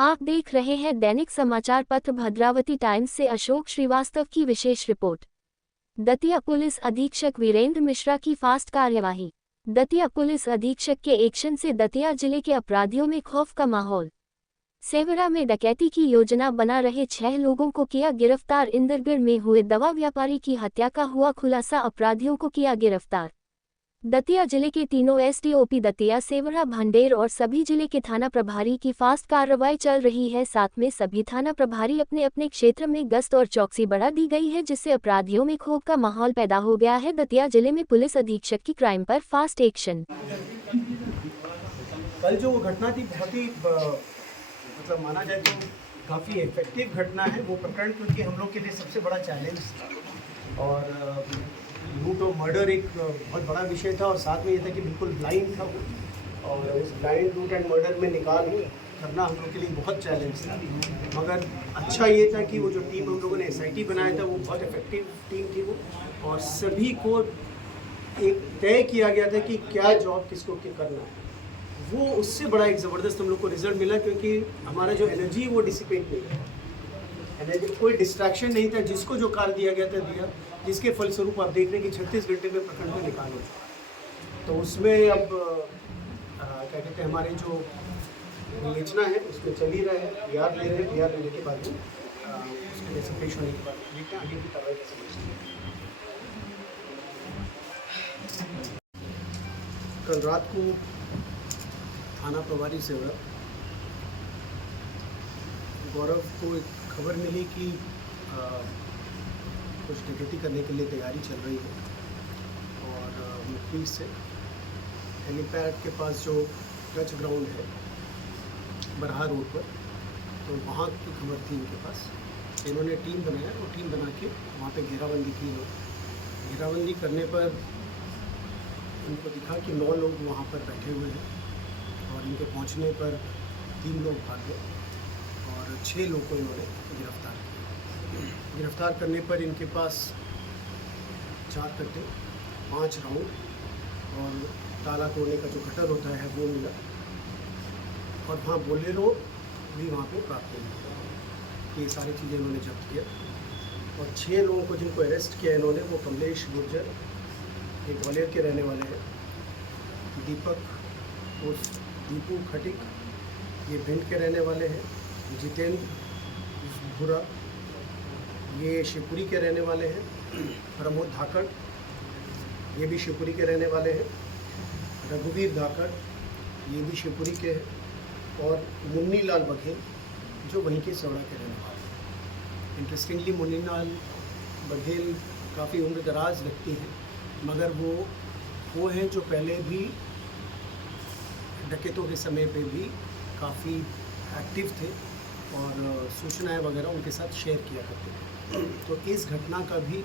आप देख रहे हैं दैनिक समाचार पत्र भद्रावती टाइम्स से अशोक श्रीवास्तव की विशेष रिपोर्ट। दतिया पुलिस अधीक्षक वीरेंद्र मिश्रा की फास्ट कार्यवाही। दतिया पुलिस अधीक्षक के एक्शन से दतिया जिले के अपराधियों में खौफ का माहौल। सेवरा में डकैती की योजना बना रहे 6 लोगों को किया गिरफ्तार। इंदरगढ़ में हुए दवा व्यापारी की हत्या का हुआ खुलासा, अपराधियों को किया गिरफ्तार। दतिया जिले के तीनों एसडीओपी दतिया, सेवरा, भंडेर और सभी जिले के थाना प्रभारी की फास्ट कार्रवाई चल रही है। साथ में सभी थाना प्रभारी अपने अपने क्षेत्र में गश्त और चौकसी बढ़ा दी गई है, जिससे अपराधियों में खौफ का माहौल पैदा हो गया है। दतिया जिले में पुलिस अधीक्षक की क्राइम पर फास्ट एक्शन। कल जो घटना थी बहुत ही मतलब माना जाए तो काफ़ी इफेक्टिव घटना है वो प्रकरण, क्योंकि हम लोग के लिए सबसे बड़ा चैलेंज था। और लूट और मर्डर एक बहुत बड़ा विषय था, और साथ में ये था कि बिल्कुल ब्लाइंड था वो, और उस ब्लाइंड लूट एंड मर्डर में निकाल करना हम लोग के लिए बहुत चैलेंज था। मगर अच्छा ये था कि वो जो टीम हम लोगों ने SIT बनाया था वो बहुत इफेक्टिव टीम थी वो, और सभी को एक तय किया गया था कि क्या जॉब किसको क्या करना है। वो उससे बड़ा एक ज़बरदस्त हम लोग को रिजल्ट मिला, क्योंकि हमारा जो एनर्जी वो डिसिपेट नहीं था, एनर्जी कोई डिस्ट्रैक्शन नहीं था। जिसको जो कार्य दिया गया था दिया, जिसके फलस्वरूप आप देख रहे हैं कि 36 घंटे में प्रखंड में निकाल हो चुका। तो उसमें अब क्या कहते हैं, हमारे जो विवेचना है उसमें चल ही रहा है, PR ले रहे हैं। PR लेने के बाद में उसके लिए पेश होने के बाद देखते हैं आगे की कार्रवाई कैसे होती है। कल रात को थाना प्रभारी सेवरा गौरव को एक खबर मिली कि कुछ डकैती करने के लिए तैयारी चल रही है, और मुखबिर से हेलीपैड के पास जो टच ग्राउंड है बरहा रोड पर, तो वहाँ की खबर थी इनके पास। इन्होंने टीम बनाया और टीम बना के वहाँ पे घेराबंदी की। लोग घेराबंदी करने पर इनको दिखा कि 9 लोग वहाँ पर बैठे हुए हैं, और इनके पहुँचने पर 3 लोग भाग गए और 6 लोगों को इन्होंने गिरफ्तार किया। गिरफ्तार करने पर इनके पास 4 कट्टे, 5 राउंड और ताला तोड़ने का जो कटर होता है वो मिला, और वहाँ बोलेरो भी वहाँ पे प्राप्त हुई। ये सारी चीज़ें इन्होंने जब्त किया, और 6 लोगों को जिनको अरेस्ट किया इन्होंने, वो कमलेश गुर्जर, ये ग्वालियर के रहने वाले हैं, दीपक उर्फ दीपू खटिक, ये भिंड के रहने वाले हैं, जितेंद्र भूरा, ये शिवपुरी के रहने वाले हैं, प्रमोद धाकड़, ये भी शिवपुरी के रहने वाले हैं, रघुवीर धाकड़, ये भी शिवपुरी के हैं, और मुन्नी लाल बघेल जो वहीं के सौड़ा के रहने वाले हैं। इंटरेस्टिंगली मुन्नी लाल बघेल काफ़ी उम्र दराज व्यक्ति हैं, मगर वो हैं जो पहले भी डकैतों के समय पे भी काफ़ी एक्टिव थे और सूचनाएं वगैरह उनके साथ शेयर किया करते थे। तो इस घटना का भी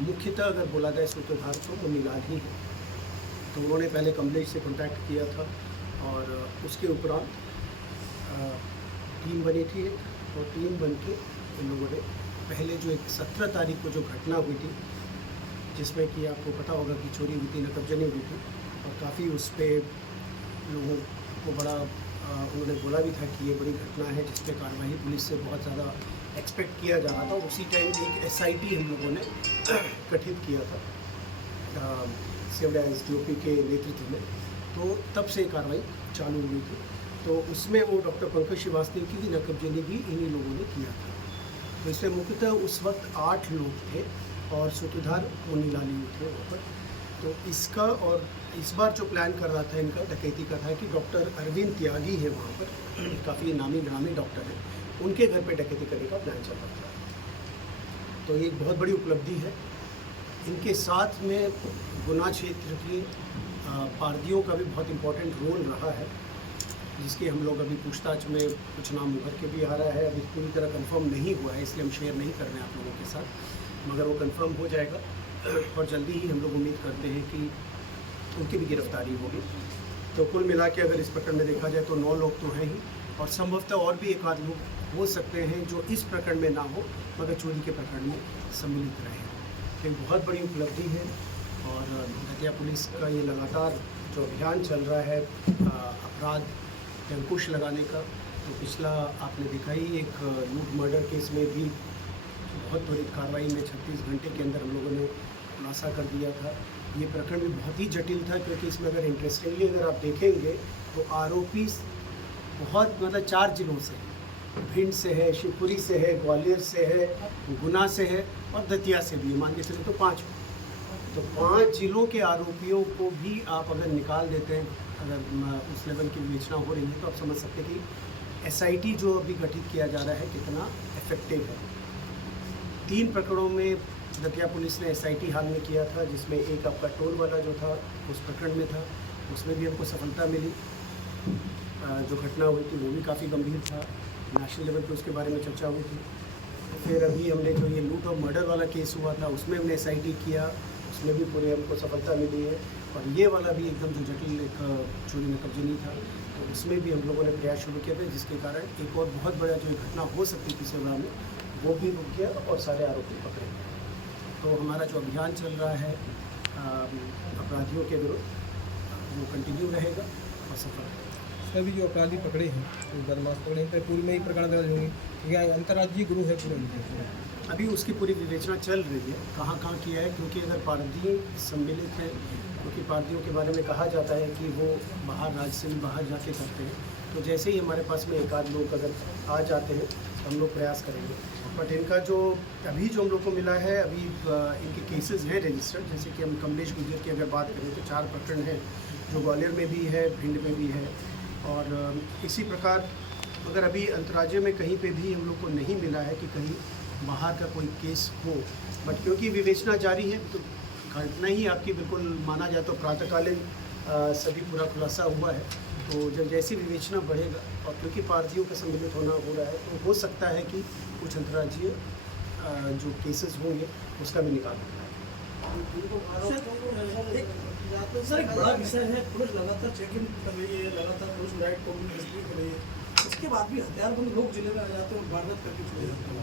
मुख्यतः अगर बोला जाए सूत्रधार तो मुन्नी लाल ही है। तो उन्होंने पहले कमलेश से कांटेक्ट किया था, और उसके उपरांत टीम बनी थी, और टीम बन के इन लोगों ने पहले जो एक 17 तारीख को जो घटना हुई थी, जिसमें कि आपको पता होगा कि चोरी हुई थी, नकबजनी हुई थी, और काफ़ी उस पर लोगों को बड़ा उन्होंने बोला भी था कि ये बड़ी घटना है जिस पे कार्रवाई पुलिस से बहुत ज़्यादा एक्सपेक्ट किया जा रहा था। उसी टाइम एक SIT हम लोगों ने गठित किया था सेवरा SDOP के नेतृत्व में, तो तब से कार्रवाई चालू हुई थी। तो उसमें वो डॉक्टर पंकज श्रीवास्तव की भी नकबजनी भी इन्हीं लोगों ने किया था। तो इसमें मुख्यतः उस वक्त 8 लोग थे, और सूत्रधार मुन्नी लाल थे वहाँ पर। तो इसका और इस बार जो प्लान कर रहा था इनका डकैती का था कि डॉक्टर अरविंद त्यागी है वहाँ पर, काफ़ी नामी ग्रामी डॉक्टर हैं, उनके घर पे डकैती करने का प्लान चल रहा था। तो ये एक बहुत बड़ी उपलब्धि है। इनके साथ में गुना क्षेत्र की पारदियों का भी बहुत इम्पोर्टेंट रोल रहा है, जिसकी हम लोग अभी पूछताछ में कुछ नाम उभर के भी आ रहा है। अभी पूरी तरह कंफर्म नहीं हुआ है, इसलिए हम शेयर नहीं कर रहे हैं आप लोगों के साथ, मगर वो कंफर्म हो जाएगा, और जल्दी ही हम लोग उम्मीद करते हैं कि उनकी भी गिरफ्तारी होगी। तो कुल मिला के अगर इस प्रकरण में देखा जाए तो 9 लोग तो हैं ही, और संभवतः और भी एक आध लोग हो सकते हैं जो इस प्रकरण में ना हो मगर चोरी के प्रकरण में सम्मिलित रहे। तो एक बहुत बड़ी उपलब्धि है, और दतिया पुलिस का ये लगातार जो अभियान चल रहा है अपराध पे अंकुश लगाने का, तो पिछला आपने देखा ही एक लूट मर्डर केस में भी बहुत त्वरित कार्रवाई में 36 घंटे के अंदर हम लोगों ने खुलासा कर दिया था। ये प्रकरण भी बहुत ही जटिल था, क्योंकि इसमें अगर इंटरेस्टिंगली अगर आप देखेंगे तो आरोपी बहुत मतलब 4 जिलों से, भिंड से है, शिवपुरी से है, ग्वालियर से है, गुना से है और दतिया से भी, मान के चले तो 5। तो 5 जिलों के आरोपियों को भी आप अगर निकाल देते हैं, अगर उस लेवल की विवेचना हो रही है, तो आप समझ सकते हैं कि एसआईटी जो अभी गठित किया जा रहा है कितना इफेक्टिव है। 3 प्रकरणों में दतिया पुलिस ने एसआईटी हाल में किया था, जिसमें एक आपका टोल वाला जो था उस प्रकरण में था, उसमें भी हमको सफलता मिली। जो घटना हुई थी वो भी काफ़ी गंभीर था, नेशनल लेवल पे उसके बारे में चर्चा हुई थी। फिर अभी हमने जो ये लूट और मर्डर वाला केस हुआ था उसमें हमने एसआईटी किया, उसमें भी पूरे हमको सफलता मिली है। और ये वाला भी एकदम जो जटिल एक चोरी नकबजनी था, तो उसमें भी हम लोगों ने प्रयास शुरू किया था, जिसके कारण एक और बहुत बड़ा जो घटना हो सकती थी सेवा में, वो भी रुक गया और सारे आरोपी पकड़े गए। तो हमारा जो अभियान चल रहा है अपराधियों के विरुद्ध, वो कंटिन्यू रहेगा और सफल रहेगा। सभी जो अपराधी पकड़े हैं, तो बदमाश पकड़े हैं, पूर्व में ही प्रकरण दर्ज होंगे या अंतर्राज्यीय गुरु है पूरे? अभी उसकी पूरी विवेचना चल रही है, कहाँ कहाँ किया है, क्योंकि अगर पारधी सम्मिलित हैं, क्योंकि पारधियों के बारे में कहा जाता है कि वो बाहर राज्य से भी बाहर जाके करते हैं, तो जैसे ही हमारे पास में एक आध लोग अगर आ जाते हैं तो हम लोग प्रयास करेंगे। बट इनका जो अभी जो हम लोग को मिला है, अभी इनके केसेस हैं रजिस्टर्ड। जैसे कि हम कमलेश गुर्जर की अगर बात करें तो 4 प्रकरण हैं, जो ग्वालियर में भी है, भिंड में भी है। और इसी प्रकार अगर अभी अंतर्राज्य में कहीं पे भी हम लोग को नहीं मिला है कि कहीं बाहर का कोई केस हो, बट क्योंकि विवेचना जारी है, तो घटना ही आपकी बिल्कुल माना जाए तो प्रातःकालीन सभी पूरा खुलासा हुआ है। तो जब जैसी विवेचना बढ़ेगा, और क्योंकि पारधियों का सम्मिलित होना हो रहा है, तो हो सकता है कि कुछ अंतर्राज्यीय जो केसेस होंगे उसका भी निकाल होगा। सर, एक बड़ा विषय है, पुलिस लगातार चेकिंग कर रही है, लगातार पुलिस राइड को भी मजबूत कर रही है। इसके बाद भी हथियारबंद लोग जिले में आ जाते हैं और वारदात करके चले जाते हैं।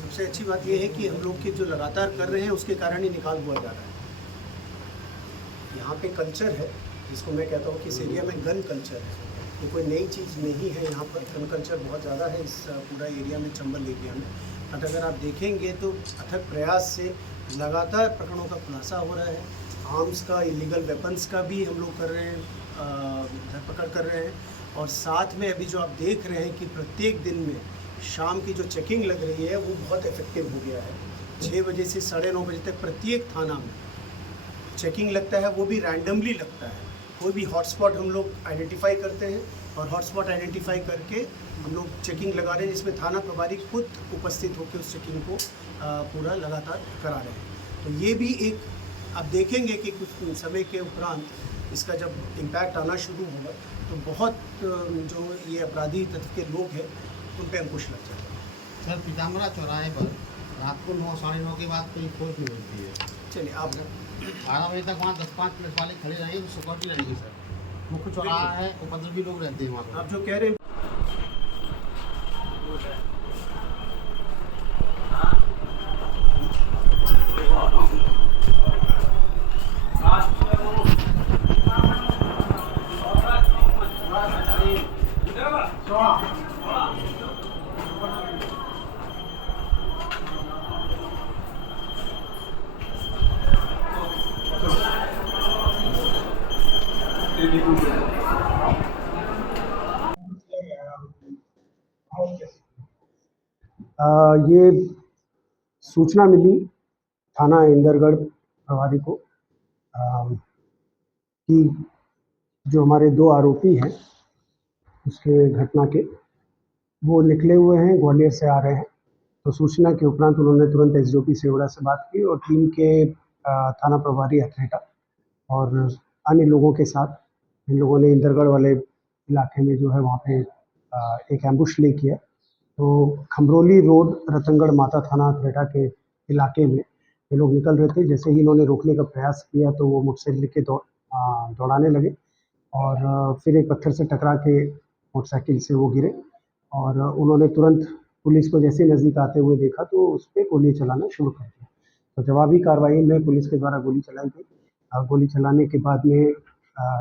सबसे अच्छी बात यह है कि हम लोग के जो लगातार कर रहे हैं उसके कारण ही निकाल हुआ जा रहा है। यहाँ पे कल्चर है, जिसको मैं कहता हूँ कि इस एरिया में गन कल्चर है। ये कोई नई चीज़ नहीं है, यहाँ पर गन कल्चर बहुत ज़्यादा है इस पूरा एरिया में, चंबल एरिया में। बट अगर आप देखेंगे तो अथक प्रयास से लगातार प्रकरणों का खुलासा हो रहा है। आर्म्स का, इलीगल वेपन्स का भी हम लोग कर रहे हैं, धरपकड़ कर रहे हैं। और साथ में अभी जो आप देख रहे हैं कि प्रत्येक दिन में शाम की जो चेकिंग लग रही है वो बहुत इफेक्टिव हो गया है। 6 बजे से 9:30 बजे तक प्रत्येक थाना में चेकिंग लगता है, वो भी रैंडमली लगता है। कोई भी हॉटस्पॉट हम लोग आइडेंटिफाई करते हैं और हॉटस्पॉट आइडेंटिफाई करके हम लोग चेकिंग लगा रहे हैं, जिसमें थाना प्रभारी खुद उपस्थित होकर उस चेकिंग को पूरा लगातार करा रहे हैं। तो ये भी एक आप देखेंगे कि कुछ समय के उपरांत इसका जब इम्पैक्ट आना शुरू होगा, तो बहुत जो ये अपराधी तत्व के लोग हैं उन पर अंकुश लग जाएगा। सर, पीताम्बरा चौराहे पर रात को 9, 9:30 के बाद कोई फोर्स नहीं होती है। चलिए, आप 12 बजे तक वहाँ 10-5 पुलिस वाले खड़े रहेंगे, सिक्योरिटी रहेगी सर। मुख्य चौराहा है, उपद्रवी लोग रहते हैं वहाँ। आप जो कह रहे हैं ये सूचना मिली थाना इंदरगढ़ प्रभारी को कि जो हमारे 2 आरोपी हैं उसके घटना के, वो निकले हुए हैं, ग्वालियर से आ रहे हैं। तो सूचना के उपरांत उन्होंने तुरंत एसडीओपी सेवड़ा से बात की और टीम के थाना प्रभारी हथरेटा और अन्य लोगों के साथ इन लोगों ने इंदरगढ़ वाले इलाके में जो है वहाँ पे एक एम्बुश ले किया। तो खमरोली रोड, रतनगढ़ माता थाना हथरेटा के इलाके में ये लोग निकल रहे थे। जैसे ही इन्होंने रोकने का प्रयास किया तो वो मोटरसाइकिल लेके दौड़ाने लगे और फिर एक पत्थर से टकरा के मोटरसाइकिल से वो गिरे और उन्होंने तुरंत पुलिस को जैसे नज़दीक आते हुए देखा तो उस पर गोली चलाना शुरू कर दिया। तो जवाबी कार्रवाई में पुलिस के द्वारा गोली चलाई गई। गोली चलाने के बाद में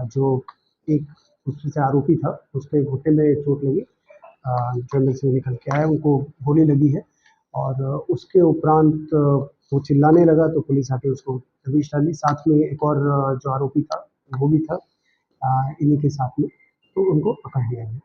जो एक उसमें से आरोपी था, उसके घुटने में चोट लगी, जंगल से निकल के आया, उनको गोली लगी है और उसके उपरांत वो चिल्लाने लगा तो पुलिस आके उसको दबिश डाली। साथ में एक और जो आरोपी था वो भी था इन्हीं के साथ में, तो उनको पकड़ लिया गया।